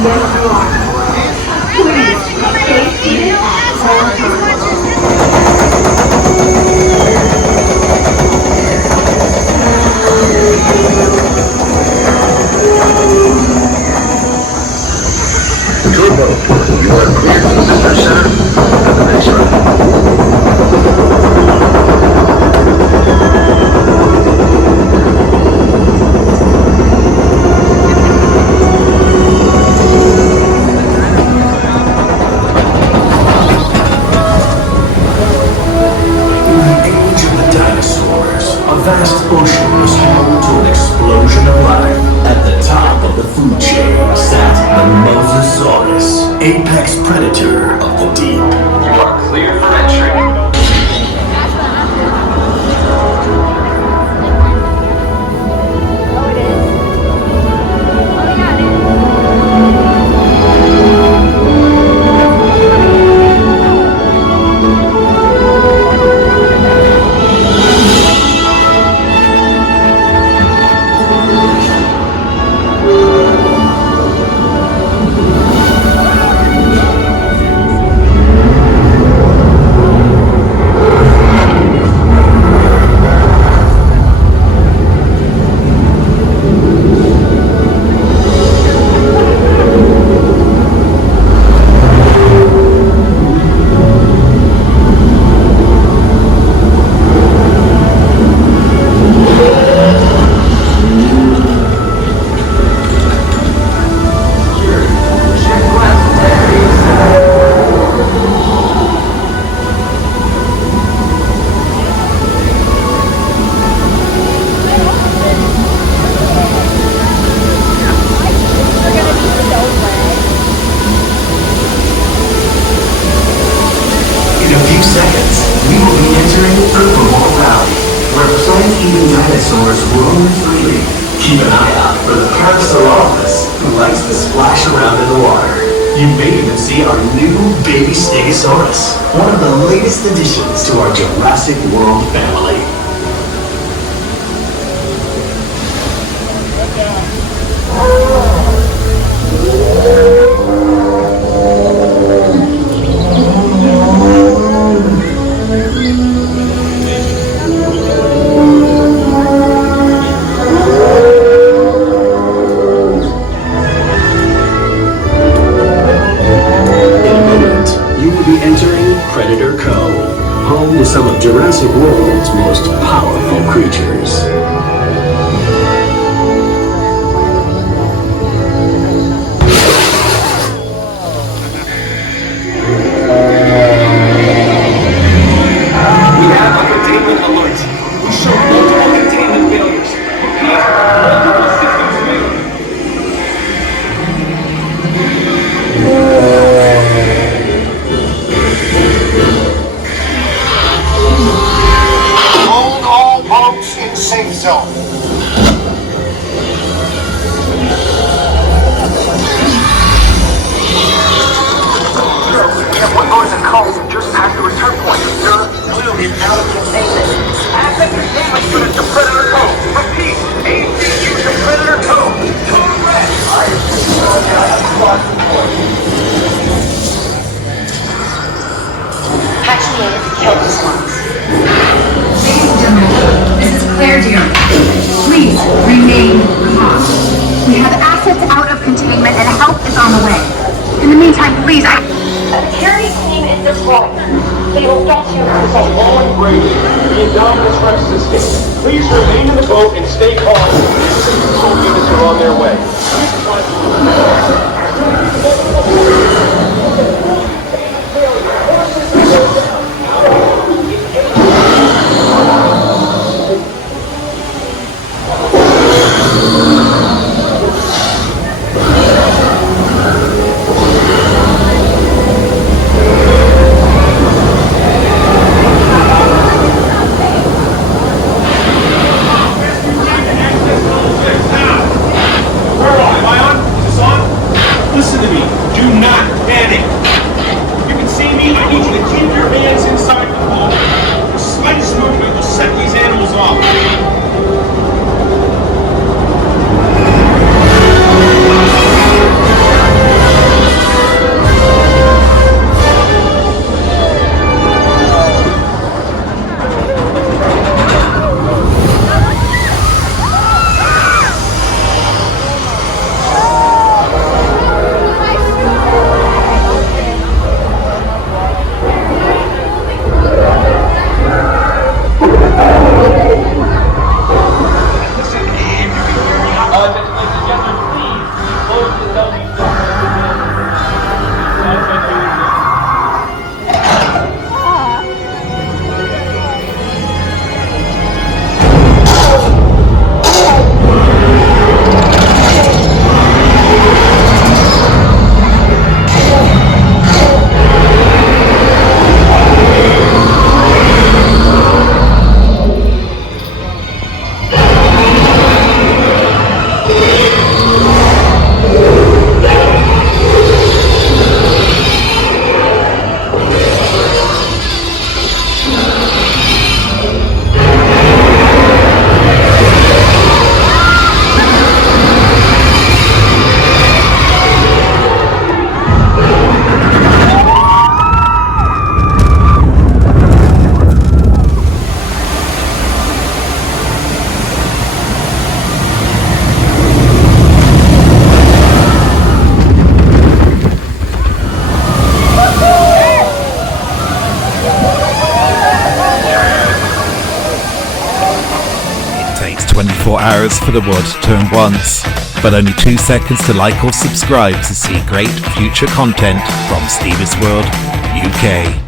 Yes, you are. Please, stay seated at all times. Control boat, you are cleared from the visitor center to the next room. A vast ocean was home to an explosion of life. At the top of the food chain sat the Mosasaurus, apex predator of the deep. You are cleared for entry. Plant-eating dinosaurs roam freely. Keep an eye out for the Parasaurolophus, who likes to splash around in the water. You may even see our new baby Stegosaurus, one of the latest additions to our Jurassic World family. Home to some of Jurassic World's most powerful creatures. We have a containment alert. We show multiple containment failures. Multiple systems failure. In safe zone. One boat is in call just past the return point. You're clearly out of containment. Asset damage unit to Predator Cove. Repeat, ACU to Predator Cove. Code red. Actuated, kill response. Ladies and gentlemen, this is Claire dear. Please remain calm. We have assets out of containment and help is on the way. In the meantime, please, The security team is deployed. They will get you. It's a long break. The Indominus Rex is escaped. Please remain in the boat and stay calm. Control units are on their way. Takes 24 hours for the world to turn once, but only 2 seconds to like or subscribe to see great future content from Steve's World UK.